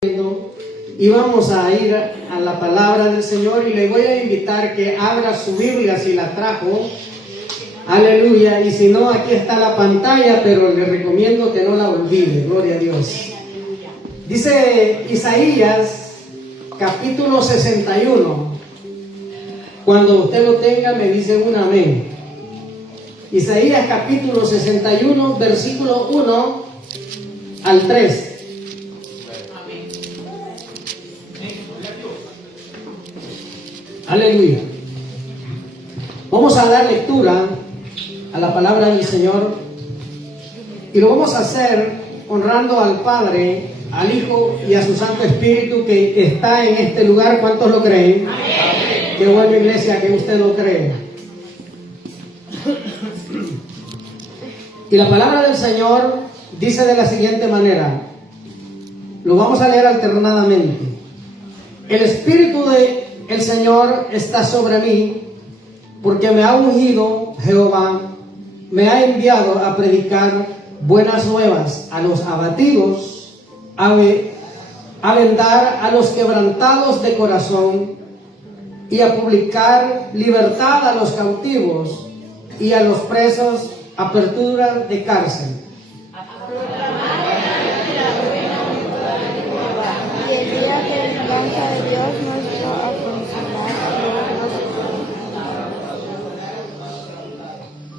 Y vamos a ir a la palabra del Señor y le voy a invitar que abra su Biblia si la trajo. Aleluya. Y si no, aquí está la pantalla, pero le recomiendo que no la olvide. Gloria a Dios. Dice Isaías capítulo 61. Cuando usted lo tenga me dice un amén. Isaías capítulo 61 versículo 1 al 3. Aleluya. Vamos a dar lectura a la palabra del Señor y lo vamos a hacer honrando al Padre, al Hijo y a su Santo Espíritu que está en este lugar. ¿Cuántos lo creen? Amén. Qué bueno, iglesia, que usted lo cree. Y la palabra del Señor dice de la siguiente manera. Lo vamos a leer alternadamente. El Espíritu del Señor está sobre mí, porque me ha ungido Jehová, me ha enviado a predicar buenas nuevas a los abatidos, a vendar a los quebrantados de corazón, y a publicar libertad a los cautivos, y a los presos apertura de cárcel. Y el día de venganza de Dios nuestro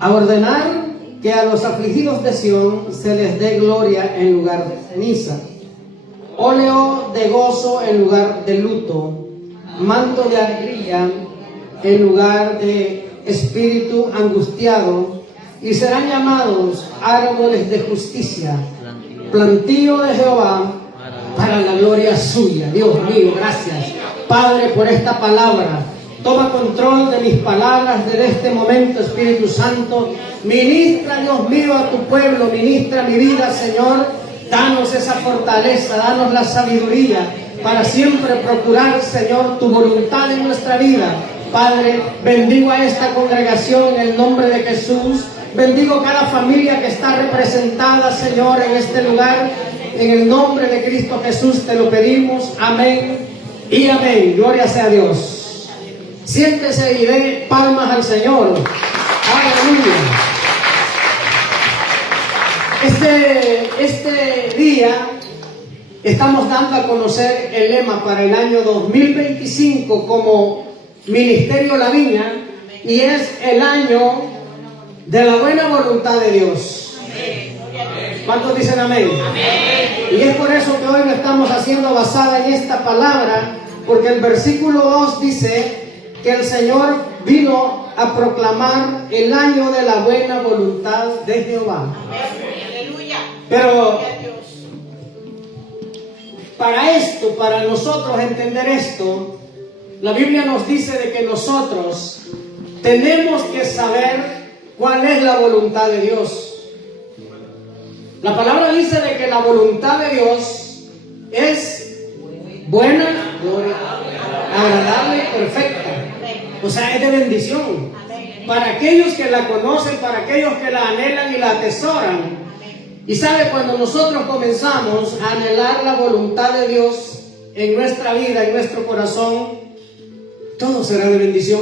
A ordenar que a los afligidos de Sión se les dé gloria en lugar de ceniza, óleo de gozo en lugar de luto, manto de alegría en lugar de espíritu angustiado, y serán llamados árboles de justicia, plantío de Jehová para la gloria suya. Dios mío, gracias, Padre, por esta palabra. Toma control de mis palabras desde este momento, Espíritu Santo. Ministra, Dios mío, a tu pueblo. Ministra mi vida, Señor. Danos esa fortaleza, danos la sabiduría para siempre procurar, Señor, tu voluntad en nuestra vida. Padre, bendigo a esta congregación en el nombre de Jesús. Bendigo cada familia que está representada, Señor, en este lugar. En el nombre de Cristo Jesús te lo pedimos. Amén y amén. Gloria sea a Dios. Siéntese y dé palmas al Señor. Aleluya. Este día estamos dando a conocer el lema para el año 2025 como Ministerio La Viña, y es el año de la buena voluntad de Dios. ¿Cuántos dicen amén? Amén. Y es por eso que hoy lo estamos haciendo basada en esta palabra, porque el versículo 2 dice que el Señor vino a proclamar el año de la buena voluntad de Jehová. Pero para nosotros entender esto, la Biblia nos dice de que nosotros tenemos que saber cuál es la voluntad de Dios. La palabra dice de que la voluntad de Dios es buena, agradable, perfecta. O sea, es de bendición. Para aquellos que la conocen, para aquellos que la anhelan y la atesoran. Y sabe, cuando nosotros comenzamos a anhelar la voluntad de Dios en nuestra vida, en nuestro corazón, todo será de bendición.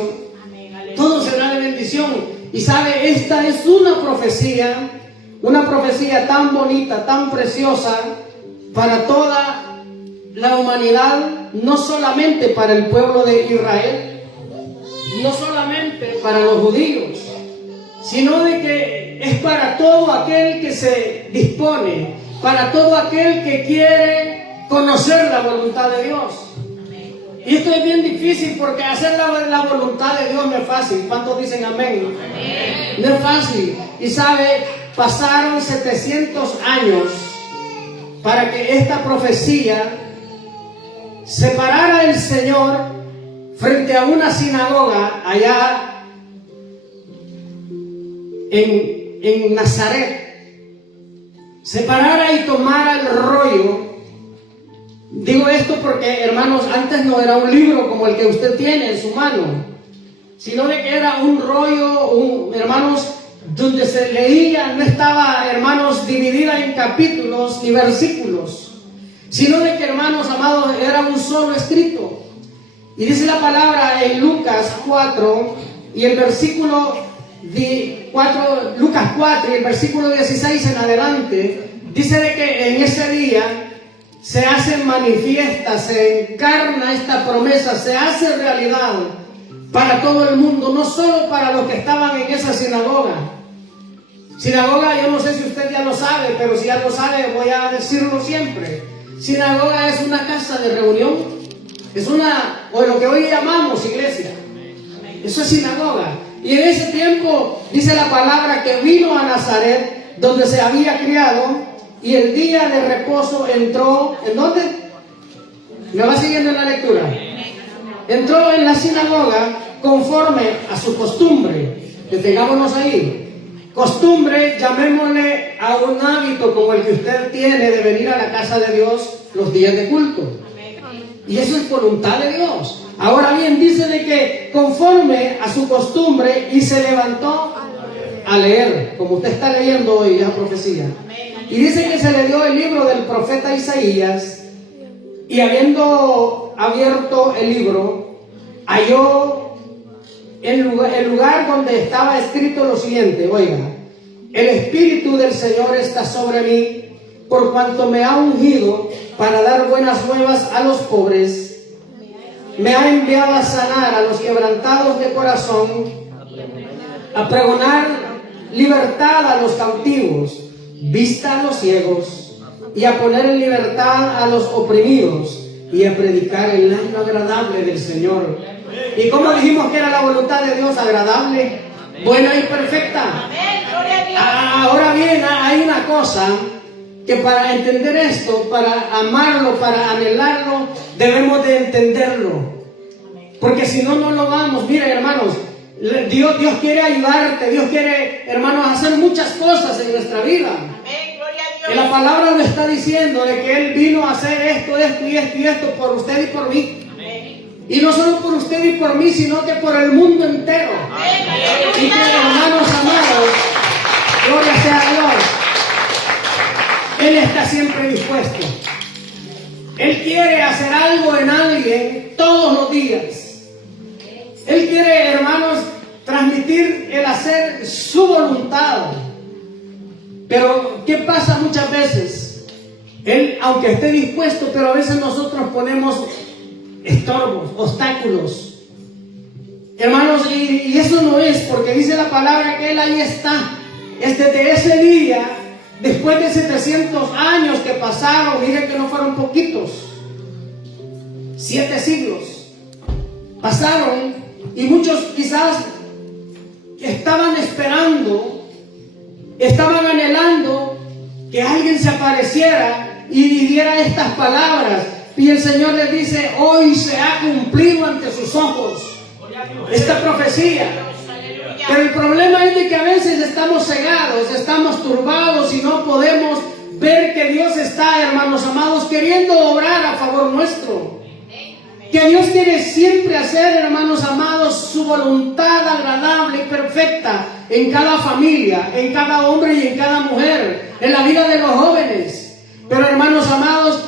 Todo será de bendición. Y sabe, esta es una profecía tan bonita, tan preciosa para toda la humanidad, no solamente para el pueblo de Israel, no solamente para los judíos, sino de que es para todo aquel que se dispone, para todo aquel que quiere conocer la voluntad de Dios. Y esto es bien difícil porque hacer la voluntad de Dios no es fácil. ¿Cuántos dicen amén? Amén. No es fácil. Y sabe, pasaron 700 años para que esta profecía se parara el Señor frente a una sinagoga allá en Nazaret. Se parara y tomara el rollo. Digo esto porque, hermanos, antes no era un libro como el que usted tiene en su mano, sino de que era un rollo, hermanos, donde se leía, no estaba, hermanos, dividida en capítulos ni versículos, sino de que, hermanos amados, era un solo escrito. Y dice la palabra en Lucas 4 y el versículo 4, Lucas 4 y el versículo 16 en adelante, dice de que en ese día se hace manifiesta, se encarna esta promesa, se hace realidad para todo el mundo, no solo para los que estaban en esa sinagoga. Sinagoga, yo no sé si usted ya lo sabe, pero si ya lo sabe voy a decirlo siempre. Sinagoga es una casa de reunión, es o lo que hoy llamamos iglesia. Eso es sinagoga. Y en ese tiempo dice la palabra que vino a Nazaret, donde se había criado, y el día de reposo entró, ¿en dónde? ¿Me va siguiendo en la lectura? Entró en la sinagoga conforme a su costumbre. Detengámonos ahí. Costumbre, llamémosle a un hábito como el que usted tiene de venir a la casa de Dios los días de culto. Y eso es voluntad de Dios. Ahora bien, dice de que conforme a su costumbre y se levantó a leer, como usted está leyendo hoy la profecía. Y dice que se le dio el libro del profeta Isaías, y habiendo abierto el libro, halló el lugar donde estaba escrito lo siguiente, oiga: el Espíritu del Señor está sobre mí, por cuanto me ha ungido para dar buenas nuevas a los pobres, me ha enviado a sanar a los quebrantados de corazón, a pregonar libertad a los cautivos, vista a los ciegos, y a poner en libertad a los oprimidos, y a predicar el año agradable del Señor. ¿Y cómo dijimos que era la voluntad de Dios? Agradable, buena y perfecta. Ahora bien, hay una cosa que para entender esto, para amarlo, para anhelarlo, debemos de entenderlo. Porque si no, no lo vamos. Miren, hermanos, Dios quiere ayudarte, Dios quiere, hermanos, hacer muchas cosas en nuestra vida. Y la palabra lo está diciendo, de que Él vino a hacer esto, esto y esto y esto por usted y por mí. Y no solo por usted y por mí, sino que por el mundo entero. Y que, hermanos amados, gloria sea a Dios, Él está siempre dispuesto. Él quiere hacer algo en alguien todos los días. Él quiere, hermanos, transmitir el hacer su voluntad. Pero, ¿qué pasa muchas veces? Él, aunque esté dispuesto, pero a veces nosotros ponemos estorbos, obstáculos. Hermanos, y eso no es, porque dice la palabra que Él ahí está. Es desde ese día, después de 700 años que pasaron, miren que no fueron poquitos, 7 siglos pasaron, y muchos quizás estaban esperando, estaban anhelando que alguien se apareciera y diera estas palabras. Y el Señor les dice: hoy se ha cumplido ante sus ojos esta profecía. Pero el problema es de que a veces estamos cegados, estamos turbados y no podemos ver que Dios está, hermanos amados, queriendo obrar a favor nuestro. Que Dios quiere siempre hacer, hermanos amados, su voluntad agradable y perfecta en cada familia, en cada hombre y en cada mujer, en la vida de los jóvenes. Pero, hermanos amados,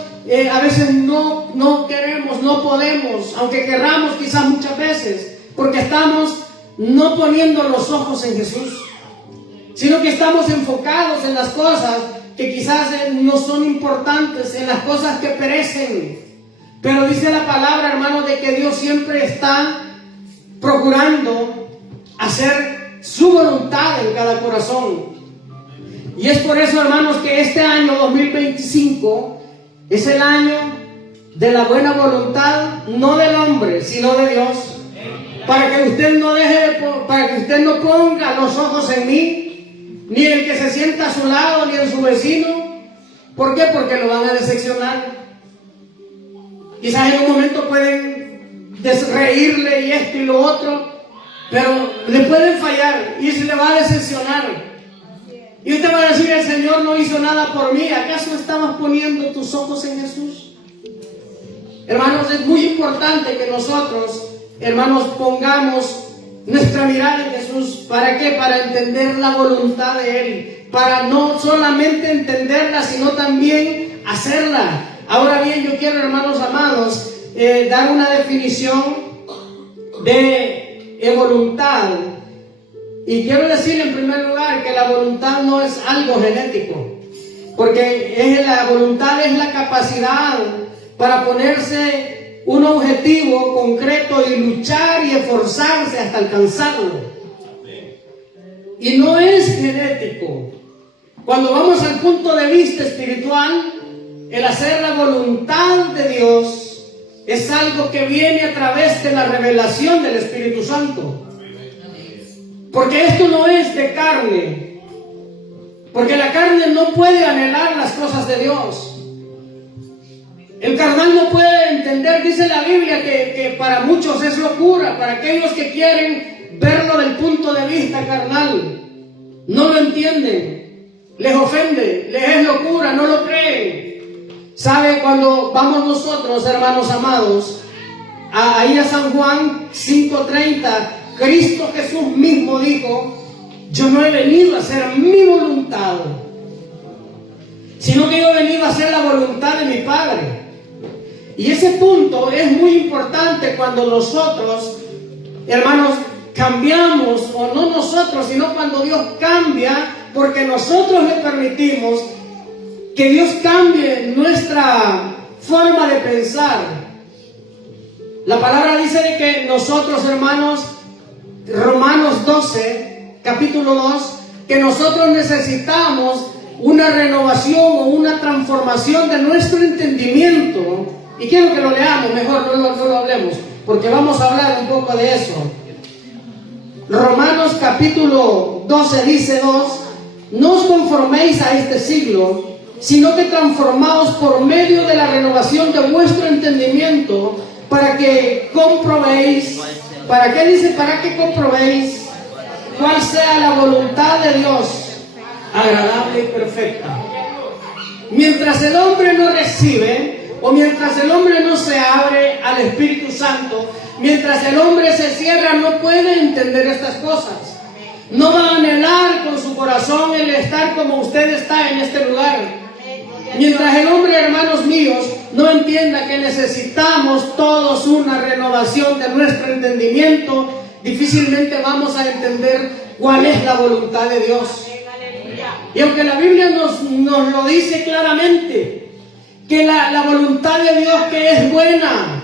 a veces no queremos, no podemos, aunque querramos quizás muchas veces, porque estamos no poniendo los ojos en Jesús, sino que estamos enfocados en las cosas que quizás no son importantes, en las cosas que perecen. Pero dice la palabra, hermanos, de que Dios siempre está procurando hacer su voluntad en cada corazón. Y es por eso, hermanos, que este año 2025 es el año de la buena voluntad, no del hombre, sino de Dios. Para que usted no ponga los ojos en mí, ni el que se sienta a su lado, ni en su vecino. ¿Por qué? Porque lo van a decepcionar. Quizás en un momento pueden reírle y esto y lo otro, pero le pueden fallar y se le va a decepcionar. Y usted va a decir: el Señor no hizo nada por mí. ¿Acaso estabas poniendo tus ojos en Jesús? Hermanos, es muy importante que nosotros, hermanos, pongamos nuestra mirada en Jesús. ¿Para qué? Para entender la voluntad de Él. Para no solamente entenderla, sino también hacerla. Ahora bien, yo quiero, hermanos amados, dar una definición de voluntad. Y quiero decir en primer lugar que la voluntad no es algo genético, porque la voluntad es la capacidad para ponerse un objetivo concreto y luchar y esforzarse hasta alcanzarlo. Y no es genético. Cuando vamos al punto de vista espiritual, el hacer la voluntad de Dios es algo que viene a través de la revelación del Espíritu Santo. Porque esto no es de carne. Porque la carne no puede anhelar las cosas de Dios. El carnal no puede entender, dice la Biblia, que para muchos es locura, para aquellos que quieren verlo del punto de vista carnal. No lo entienden, les ofende, les es locura, no lo creen. ¿Sabe? Cuando vamos nosotros, hermanos amados, ahí a San Juan 5:30, Cristo Jesús mismo dijo: yo no he venido a hacer mi voluntad, sino que yo he venido a hacer la voluntad de mi Padre. Y ese punto es muy importante cuando nosotros, hermanos, cambiamos, o no nosotros, sino cuando Dios cambia, porque nosotros le permitimos que Dios cambie nuestra forma de pensar. La palabra dice de que nosotros, hermanos, Romanos 12, capítulo 2, que nosotros necesitamos una renovación o una transformación de nuestro entendimiento. Y quiero que lo leamos, mejor no lo hablemos, porque vamos a hablar un poco de eso. Romanos capítulo 12 dice 2: no os conforméis a este siglo, sino que transformaos por medio de la renovación de vuestro entendimiento, para que comprobéis, ¿para qué dice? Para que comprobéis cuál sea la voluntad de Dios, agradable y perfecta. Mientras el hombre no recibe, o mientras el hombre no se abre al Espíritu Santo, mientras el hombre se cierra, no puede entender estas cosas. No va a anhelar con su corazón el estar como usted está en este lugar. Mientras el hombre, hermanos míos, no entienda que necesitamos todos una renovación de nuestro entendimiento, difícilmente vamos a entender cuál es la voluntad de Dios. Y aunque la Biblia nos lo dice claramente, que la voluntad de Dios, que es buena,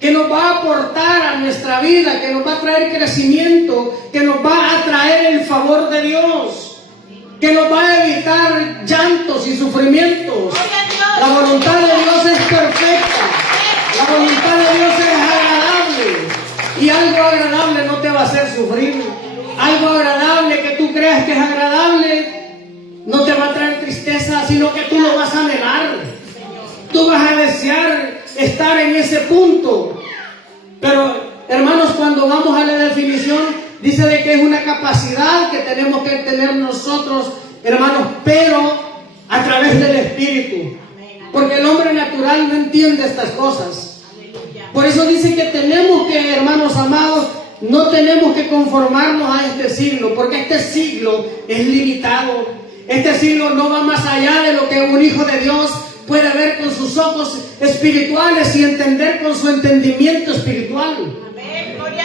que nos va a aportar a nuestra vida, que nos va a traer crecimiento, que nos va a traer el favor de Dios, que nos va a evitar llantos y sufrimientos. La voluntad de Dios es perfecta, la voluntad de Dios es agradable, y algo agradable no te va a hacer sufrir. Algo agradable que tú creas que es agradable no te va a traer tristeza, sino que tú lo vas a anhelar. Tú vas a desear estar en ese punto. Pero, hermanos, cuando vamos a la definición, dice de que es una capacidad que tenemos que tener nosotros, hermanos, pero a través del Espíritu. Porque el hombre natural no entiende estas cosas. Por eso dice que tenemos que, hermanos amados, no tenemos que conformarnos a este siglo, porque este siglo es limitado. Este siglo no va más allá de lo que un hijo de Dios puede ver con sus ojos espirituales y entender con su entendimiento espiritual.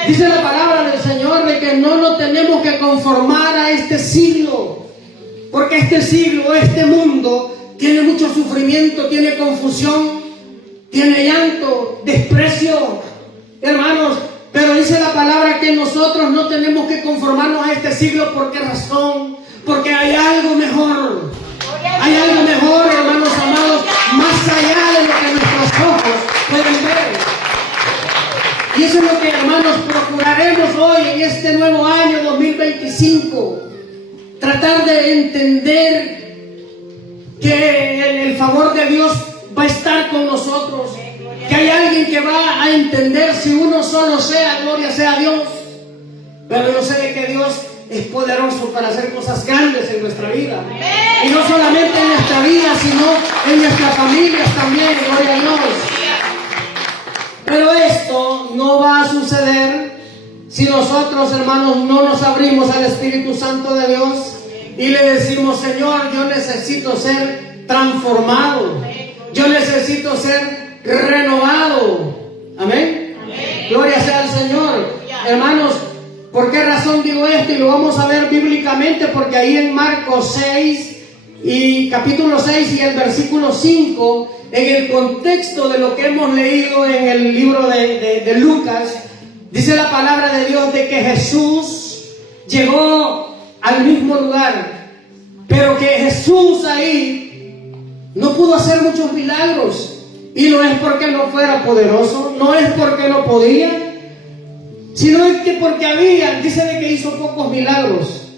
Dice la palabra del Señor de que no nos tenemos que conformar a este siglo, porque este siglo, este mundo, tiene mucho sufrimiento, tiene confusión, tiene llanto, desprecio, hermanos. Pero dice la palabra que nosotros no tenemos que conformarnos a este siglo. ¿Por qué razón? Porque hay algo mejor. Hay algo mejor, hermanos amados, más allá de lo que nuestros ojos pueden ver. Y eso es lo que, hermanos, procuraremos hoy en este nuevo año 2025. Tratar de entender que el favor de Dios va a estar con nosotros. Que hay alguien que va a entender, si uno solo sea, gloria sea a Dios. Pero yo sé que Dios es poderoso para hacer cosas grandes en nuestra vida. Y no solamente en nuestra vida, sino en nuestras familias también, gloria a Dios. Pero esto no va a suceder si nosotros, hermanos, no nos abrimos al Espíritu Santo de Dios y le decimos: Señor, yo necesito ser transformado. Yo necesito ser renovado. Amén. Gloria sea al Señor. Hermanos, ¿por qué razón digo esto? Y lo vamos a ver bíblicamente, porque ahí en Marcos 6 y capítulo 6 y el versículo 5, en el contexto de lo que hemos leído en el libro de Lucas, dice la palabra de Dios de que Jesús llegó al mismo lugar, pero que Jesús ahí no pudo hacer muchos milagros. Y no es porque no fuera poderoso, no es porque no podía, sino es que porque dice de que hizo pocos milagros.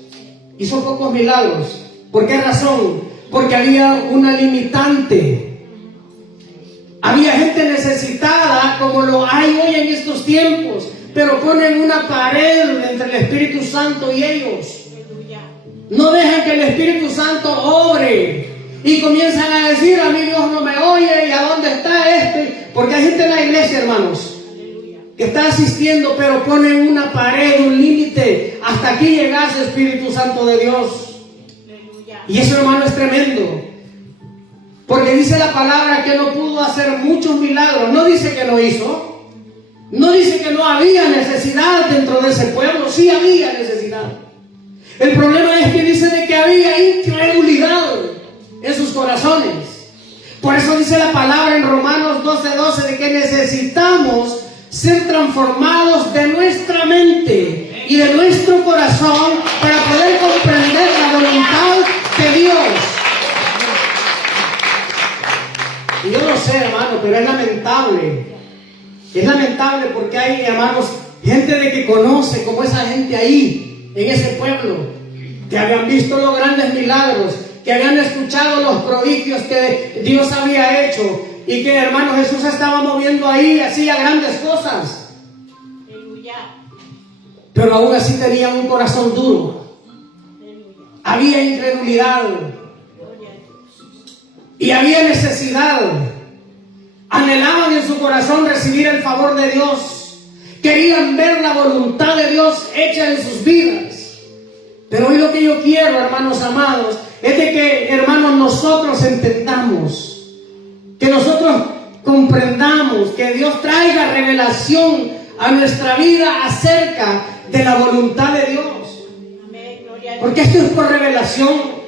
Hizo pocos milagros. ¿Por qué razón? Porque había una limitante. Había gente necesitada, como lo hay hoy en estos tiempos, pero ponen una pared entre el Espíritu Santo y ellos. No dejan que el Espíritu Santo obre. Y comienzan a decir: a mí Dios no me oye, ¿y a dónde está este? Porque hay gente en la iglesia, hermanos, que está asistiendo, pero ponen una pared, un límite. Hasta aquí llegas, Espíritu Santo de Dios. Y eso, hermano, es tremendo. Porque dice la palabra que no pudo hacer muchos milagros. No dice que no hizo. No dice que no había necesidad dentro de ese pueblo. Sí había necesidad. El problema es que dice de que había incredulidad en sus corazones. Por eso dice la palabra en Romanos 12:12 de que necesitamos ser transformados de nuestra mente y de nuestro corazón para poder comprender la voluntad de Dios. Y yo no sé, hermano, pero es lamentable. Es lamentable porque hay, hermanos, gente de que conoce como esa gente ahí, en ese pueblo, que habían visto los grandes milagros, que habían escuchado los prodigios que Dios había hecho, y que, hermano, Jesús estaba moviendo ahí, hacía grandes cosas. Pero aún así tenían un corazón duro. Había incredulidad. Y había necesidad. Anhelaban en su corazón recibir el favor de Dios. Querían ver la voluntad de Dios hecha en sus vidas. Pero hoy lo que yo quiero, hermanos amados, es de que, hermanos, nosotros entendamos, que nosotros comprendamos, que Dios traiga revelación a nuestra vida acerca de la voluntad de Dios. Porque esto es por revelación.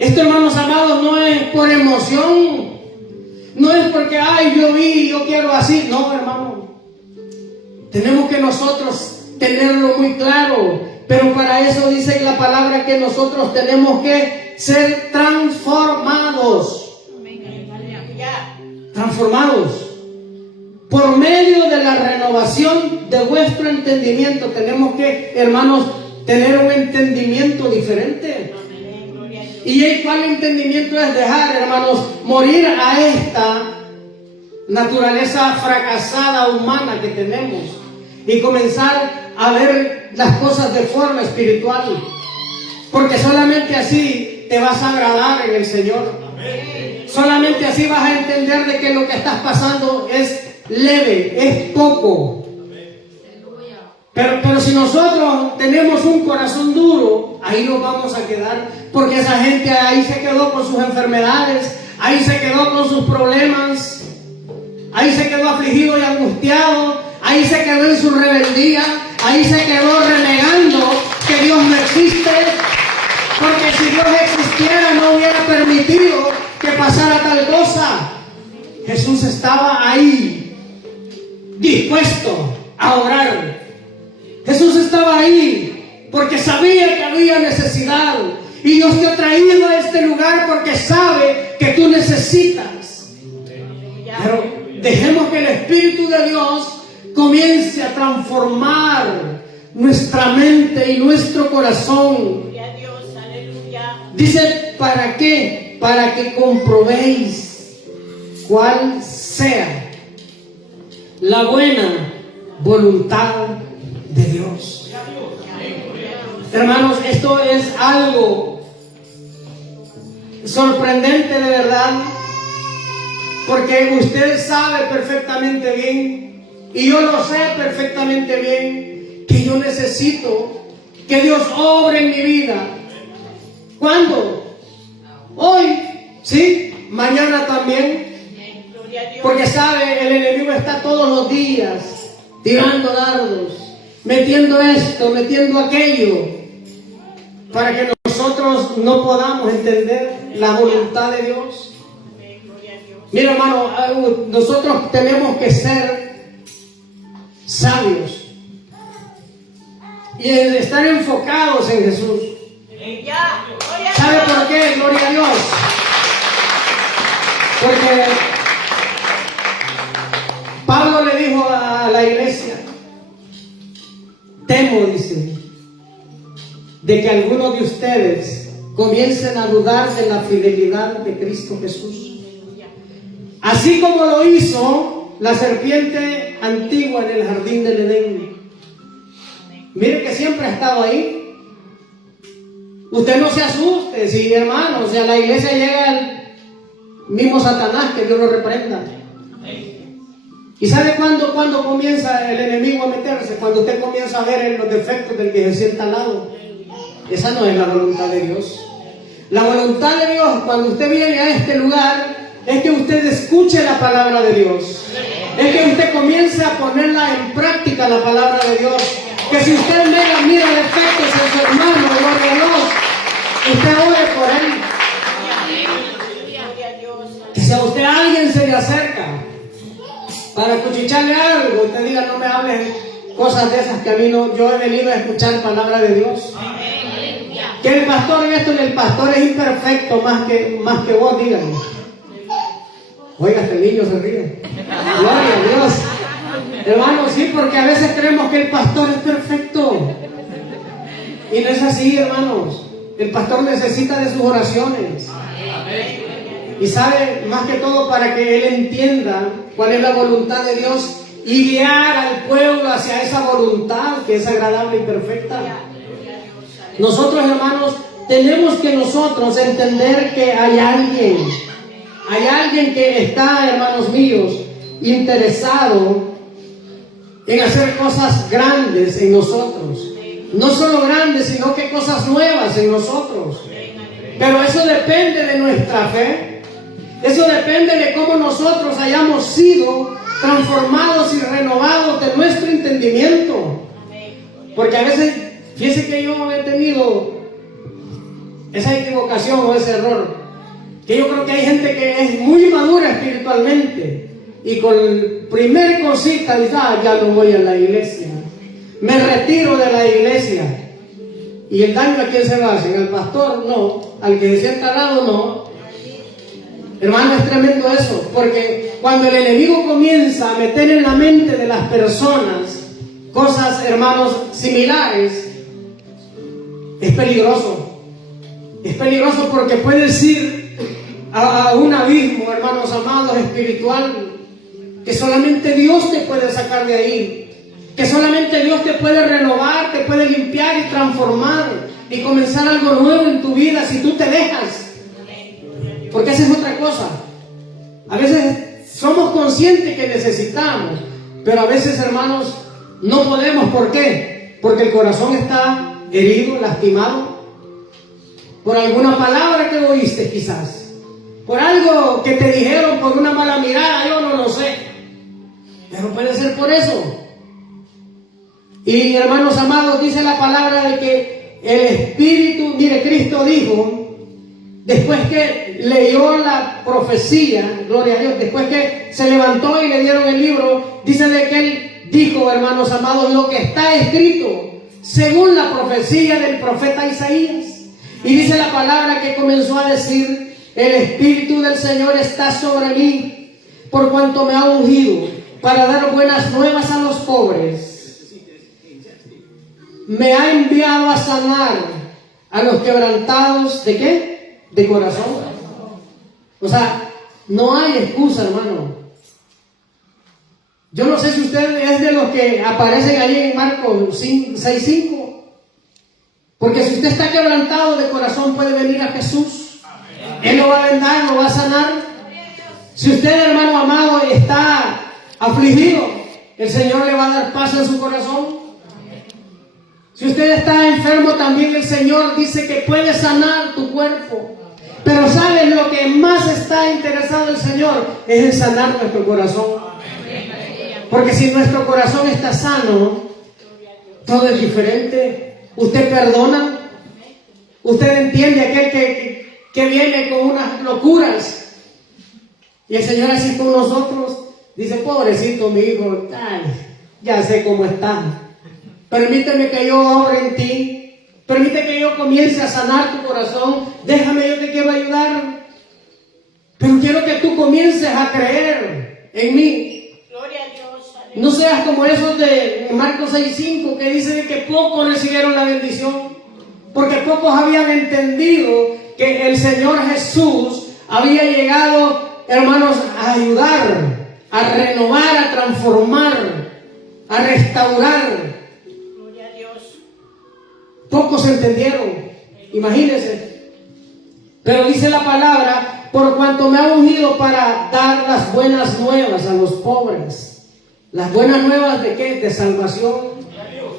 Esto, hermanos amados, no es por emoción. No es porque, ay, yo vi, yo quiero así. No, hermano. Tenemos que nosotros tenerlo muy claro. Pero para eso dice la palabra que nosotros tenemos que ser transformados. Transformados. Por medio de la renovación de vuestro entendimiento. Tenemos que, hermanos, tener un entendimiento diferente. ¿Y el cuál entendimiento es? Dejar, hermanos, morir a esta naturaleza fracasada humana que tenemos y comenzar a ver las cosas de forma espiritual, porque solamente así te vas a agradar en el Señor. Solamente así vas a entender de que lo que estás pasando es leve, es poco. Pero si nosotros tenemos un corazón duro, ahí nos vamos a quedar, porque esa gente ahí se quedó con sus enfermedades, ahí se quedó con sus problemas, ahí se quedó afligido y angustiado, ahí se quedó en su rebeldía, ahí se quedó renegando que Dios no existe, porque si Dios existiera no hubiera permitido que pasara tal cosa. Jesús estaba ahí, dispuesto a orar. Jesús estaba ahí porque sabía que había necesidad. Y Dios te ha traído a este lugar porque sabe que tú necesitas. Pero dejemos que el Espíritu de Dios comience a transformar nuestra mente y nuestro corazón. Dice, ¿para qué? Para que comprobéis cuál sea la buena voluntad de Dios. Hermanos, esto es algo sorprendente de verdad, porque usted sabe perfectamente bien, y yo lo sé perfectamente bien, que yo necesito que Dios obre en mi vida. ¿Cuándo? Hoy, ¿sí? mañana también. Porque sabe, el enemigo está todos los días tirando dardos, metiendo esto, metiendo aquello, para que nosotros no podamos entender la voluntad de Dios. Mira, hermano, nosotros tenemos que ser sabios y estar enfocados en Jesús. ¿Sabe por qué? Gloria a Dios. Porque Pablo le dijo a la iglesia: temo, dice, de que algunos de ustedes comiencen a dudar de la fidelidad de Cristo Jesús. Así como lo hizo la serpiente antigua en el jardín del Edén. Mire que siempre ha estado ahí. Usted no se asuste, si hermano, si a la iglesia llega el mismo Satanás, que Dios lo reprenda. ¿Y sabe cuándo comienza el enemigo a meterse? Cuando usted comienza a ver los defectos del que se sienta al lado. Esa no es la voluntad de Dios. La voluntad de Dios, cuando usted viene a este lugar, es que usted escuche la palabra de Dios. Es que usted comience a ponerla en práctica, la palabra de Dios. Que si usted mira defectos en su hermano, gloria a Dios, usted ore por él. Que si a usted alguien se le acerca para cuchicharle algo, usted diga: no me hables cosas de esas, que a mí no, yo he venido a escuchar palabra de Dios. Que el pastor el pastor es imperfecto más que vos, díganme. Oiga, este niño se ríe. Gloria a Dios. Hermano, sí, porque a veces creemos que el pastor es perfecto. Y no es así, hermanos. El pastor necesita de sus oraciones. Y sabe, más que todo, para que él entienda cuál es la voluntad de Dios y guiar al pueblo hacia esa voluntad que es agradable y perfecta. Nosotros, hermanos, tenemos que entender que hay alguien que está, hermanos míos, interesado en hacer cosas grandes en nosotros. No solo grandes, sino que cosas nuevas en nosotros. Pero eso depende de nuestra fe. Eso depende de cómo nosotros hayamos sido transformados y renovados de nuestro entendimiento. Porque a veces, fíjense que yo he tenido esa equivocación o ese error, que yo creo que hay gente que es muy madura espiritualmente y con primer cosita dice: ya no voy a la iglesia, me retiro de la iglesia. ¿Y el daño a quién se va a hacer? ¿Al pastor? No. ¿Al que se sienta al lado? No. Hermano, es tremendo eso, porque cuando el enemigo comienza a meter en la mente de las personas cosas, hermanos, similares, es peligroso. Es peligroso porque puedes ir a un abismo, hermanos amados, espiritual, que solamente Dios te puede sacar de ahí, que solamente Dios te puede renovar, te puede limpiar y transformar y comenzar algo nuevo en tu vida si tú te dejas. Porque esa es otra cosa. A veces somos conscientes que necesitamos, pero a veces, hermanos, no podemos. ¿Por qué? Porque el corazón está herido, lastimado, por alguna palabra que oíste quizás, por algo que te dijeron, por una mala mirada, yo no lo sé, pero puede ser por eso. Y hermanos amados, dice la palabra de que el Espíritu, mire, Cristo dijo, después que leyó la profecía, gloria a Dios, después que se levantó y le dieron el libro, dice de que él dijo, hermanos amados, lo que está escrito según la profecía del profeta Isaías. Y dice la palabra que comenzó a decir: el Espíritu del Señor está sobre mí, por cuanto me ha ungido para dar buenas nuevas a los pobres. Me ha enviado a sanar a los quebrantados, ¿de qué? De corazón. O sea, no hay excusa, hermano. Yo no sé si usted es de los que aparecen allí en Marcos 6:5. Porque si usted está quebrantado de corazón, puede venir a Jesús. Él lo va a vendar, lo va a sanar. Si usted, hermano amado, está afligido, el Señor le va a dar paz en su corazón. Si usted está enfermo, también el Señor dice que puede sanar tu cuerpo. Pero ¿sabes lo que más está interesado el Señor? Es en sanar nuestro corazón. Porque si nuestro corazón está sano, todo es diferente. Usted perdona. Usted entiende aquel que viene con unas locuras. Y el Señor así con nosotros dice, pobrecito mi hijo, ay, ya sé cómo está. Permíteme que yo obre en ti. Permite que yo comience a sanar tu corazón. Déjame, yo te quiero ayudar. Pero quiero que tú comiences a creer en mí. Gloria a Dios. No seas como esos de Marcos 6:5 que dice que pocos recibieron la bendición. Porque pocos habían entendido que el Señor Jesús había llegado, hermanos, a ayudar, a renovar, a transformar, a restaurar. Gloria a Dios. Pocos entendieron, imagínense. Pero dice la palabra, por cuanto me ha ungido para dar las buenas nuevas a los pobres. ¿Las buenas nuevas de qué? De salvación.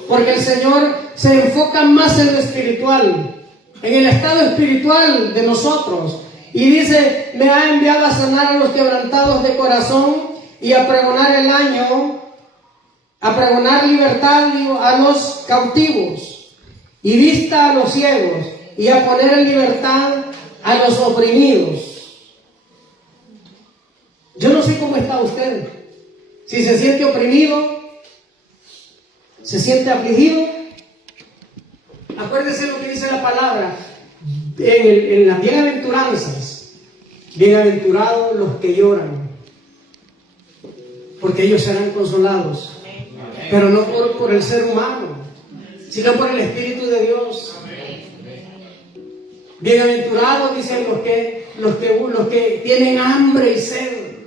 Porque el Señor se enfoca más en lo espiritual, en el estado espiritual de nosotros. Y dice, me ha enviado a sanar a los quebrantados de corazón y a pregonar el año, a pregonar libertad a los cautivos y vista a los ciegos y a poner en libertad a los oprimidos. Yo no sé cómo está usted, si se siente oprimido, se siente afligido. Acuérdese lo que dice la palabra en las bienaventuranzas. Bienaventurados los que lloran, porque ellos serán consolados. Pero no por el ser humano, sino por el Espíritu de Dios. Bienaventurados, dicen los que tienen hambre y sed,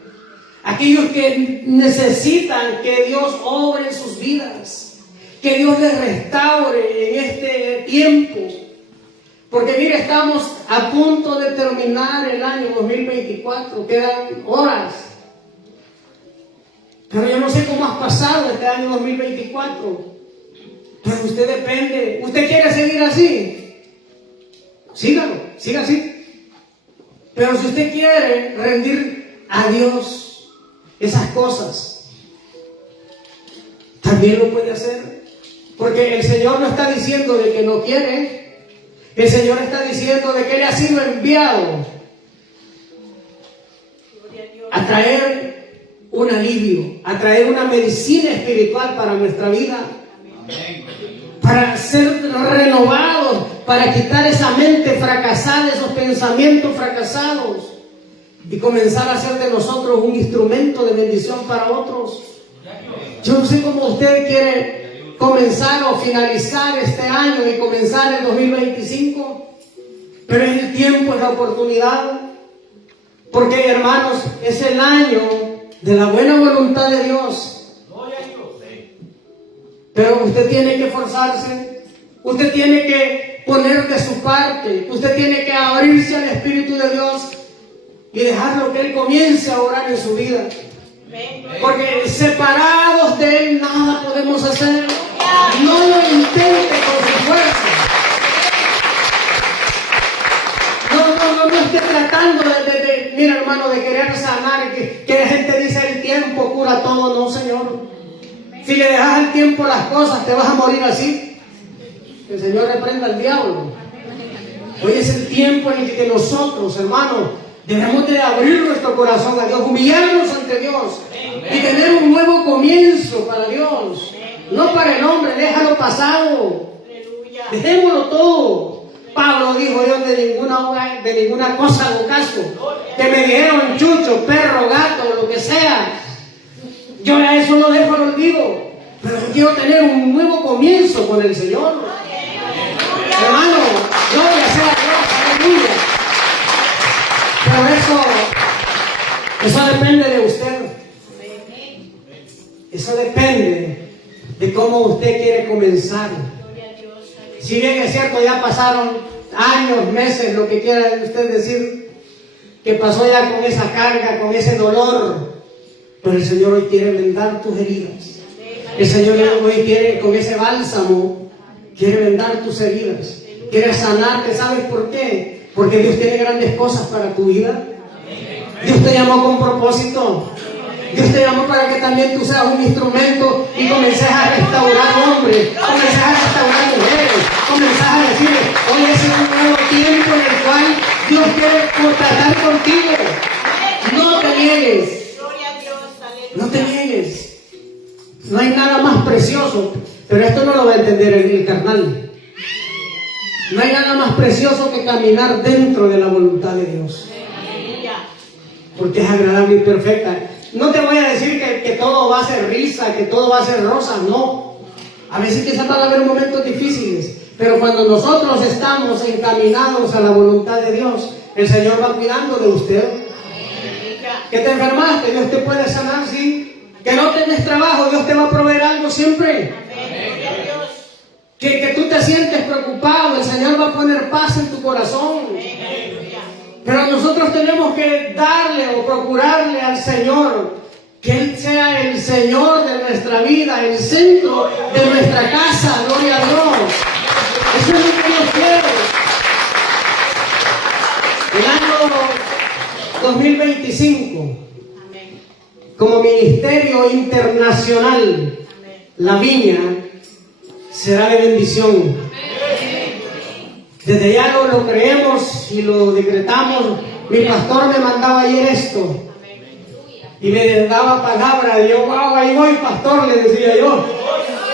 aquellos que necesitan que Dios obre en sus vidas, que Dios les restaure en este tiempo. Porque mire, estamos a punto de terminar el año 2024, quedan horas. Pero yo no sé cómo has pasado este año 2024. Pero usted depende. ¿Usted quiere seguir así? Sígalo, siga así. Pero si usted quiere rendir a Dios esas cosas, también lo puede hacer. Porque el Señor no está diciendo de que no quiere. El Señor está diciendo de que Él ha sido enviado a traer un alivio, a traer una medicina espiritual para nuestra vida. Para ser renovados, para quitar esa mente fracasada, esos pensamientos fracasados y comenzar a hacer de nosotros un instrumento de bendición para otros. Yo no sé cómo usted quiere comenzar o finalizar este año y comenzar el 2025, pero es el tiempo, es la oportunidad, porque hermanos, es el año de la buena voluntad de Dios. Pero usted tiene que esforzarse, usted tiene que poner de su parte, usted tiene que abrirse al Espíritu de Dios y dejarlo que Él comience a orar en su vida. Porque separados de Él nada podemos hacer. No lo intente con su fuerza. No esté tratando mira hermano, de querer sanar, que la gente dice el tiempo cura todo. No, Señor. Si le dejas el tiempo a las cosas, te vas a morir así. El Señor reprenda al diablo. Hoy es el tiempo en el que nosotros, hermanos, debemos de abrir nuestro corazón a Dios, humillarnos ante Dios y tener un nuevo comienzo para Dios. No para el hombre, déjalo pasado. Dejémoslo todo. Pablo dijo, yo de ninguna cosa hago caso. Que me dijeron chucho, perro, gato, lo que sea. Yo a eso lo dejo al olvido. Pero yo quiero tener un nuevo comienzo con el Señor. Hermano, gloria sea a Dios, aleluya. Pero eso depende de usted. Eso depende de cómo usted quiere comenzar. Si bien es cierto, ya pasaron años, meses, lo que quiera usted decir, que pasó ya con esa carga, con ese dolor, pero el Señor hoy quiere vendar tus heridas. El Señor hoy quiere, con ese bálsamo, quiere vendar tus heridas, quiere sanarte. ¿Sabes por qué? Porque Dios tiene grandes cosas para tu vida. Dios te llamó con propósito. Dios te llamó para que también tú seas un instrumento y comences a restaurar hombres, comences a restaurar mujeres, comences a decirle, hoy es un nuevo tiempo en el cual Dios quiere tratar contigo. No te niegues. Gloria a Dios. Aleluya. No te niegues. No hay nada más precioso, pero esto no lo va a entender el carnal. No hay nada más precioso que caminar dentro de la voluntad de Dios, porque es agradable y perfecta. No te voy a decir que todo va a ser risa, que todo va a ser rosa, no. A veces quizás van a haber momentos difíciles, pero cuando nosotros estamos encaminados a la voluntad de Dios, el Señor va cuidando de usted. Que te enfermaste, Dios te puede sanar, sí. Que no tenés trabajo, Dios te va a proveer algo siempre. Que tú te sientes preocupado, el Señor va a poner paz en tu corazón. Pero nosotros tenemos que darle o procurarle al Señor que Él sea el Señor de nuestra vida, el centro de nuestra casa. Gloria a Dios. Eso es lo que Dios quiere. El año 2025, como ministerio internacional, la viña será de bendición. Desde ya lo creemos y lo decretamos. Mi pastor me mandaba ayer esto y me daba palabra. Y yo, wow, ahí voy, pastor, le decía yo.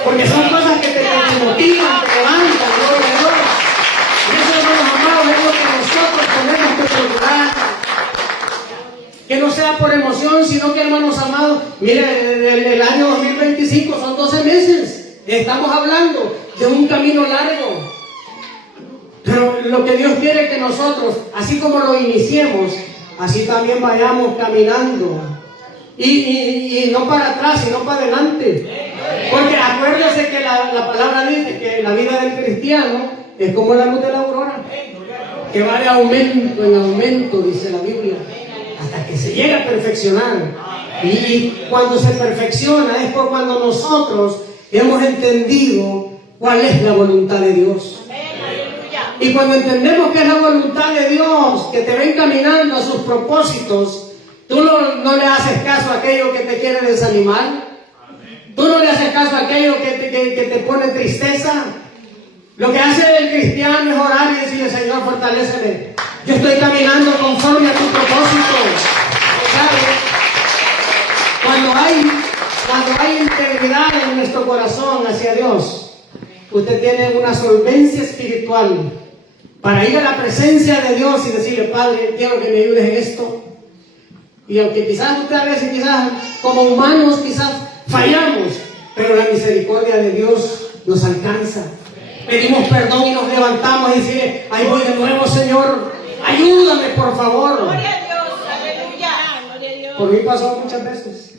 Porque son cosas que te motivan, te levantan, gloria a Dios. Y eso, hermanos amados, es lo que nosotros tenemos que procurar. Que no sea por emoción, sino que, hermanos amados, mire, el año 2025 son 12 meses. Estamos hablando de un camino largo. Pero lo que Dios quiere es que nosotros, así como lo iniciemos, así también vayamos caminando. Y no para atrás, sino para adelante. Porque acuérdese que la palabra dice que la vida del cristiano es como la luz de la aurora, que va de aumento en aumento, dice la Biblia, hasta que se llega a perfeccionar. Y cuando se perfecciona es por cuando nosotros hemos entendido cuál es la voluntad de Dios. Y cuando entendemos que es la voluntad de Dios, que te va encaminando a sus propósitos, tú no le haces caso a aquello que te quiere desanimar. Tú no le haces caso a aquello que te pone tristeza. Lo que hace el cristiano es orar y decirle, Señor, fortaléceme. Yo estoy caminando conforme a tu propósito. ¿Sabes? Cuando hay integridad en nuestro corazón hacia Dios, usted tiene una solvencia espiritual para ir a la presencia de Dios y decirle, Padre, quiero que me ayudes en esto. Y aunque quizás usted a veces, como humanos, quizás fallamos, pero la misericordia de Dios nos alcanza. Pedimos perdón y nos levantamos y decirle, ahí voy de nuevo, Señor, ayúdame, por favor. Gloria a Dios, aleluya. Gloria a Dios. Por mí pasó muchas veces.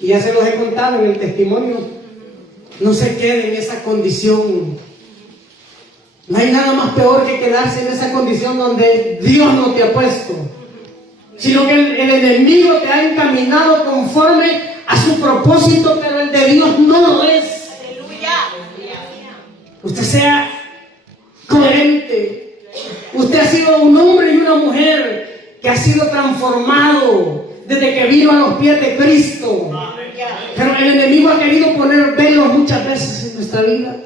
Y ya se los he contado en el testimonio. No se quede en esa condición. No hay nada más peor que quedarse en esa condición donde Dios no te ha puesto, sino que el enemigo te ha encaminado conforme a su propósito, pero el de Dios no lo es. Aleluya. Usted sea coherente. Usted ha sido un hombre y una mujer que ha sido transformado desde que vino a los pies de Cristo. Pero el enemigo ha querido poner velos muchas veces en nuestra vida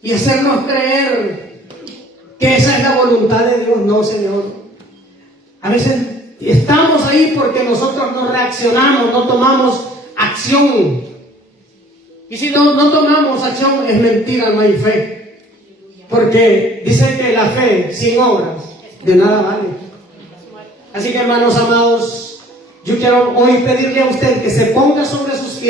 y hacernos creer que esa es la voluntad de Dios. No, Señor. A veces estamos ahí porque nosotros no reaccionamos, no tomamos acción. Y si no tomamos acción, es mentira, no hay fe. Porque dice que la fe sin obras de nada vale. Así que, hermanos amados, yo quiero hoy pedirle a usted que se ponga sobre sus pies.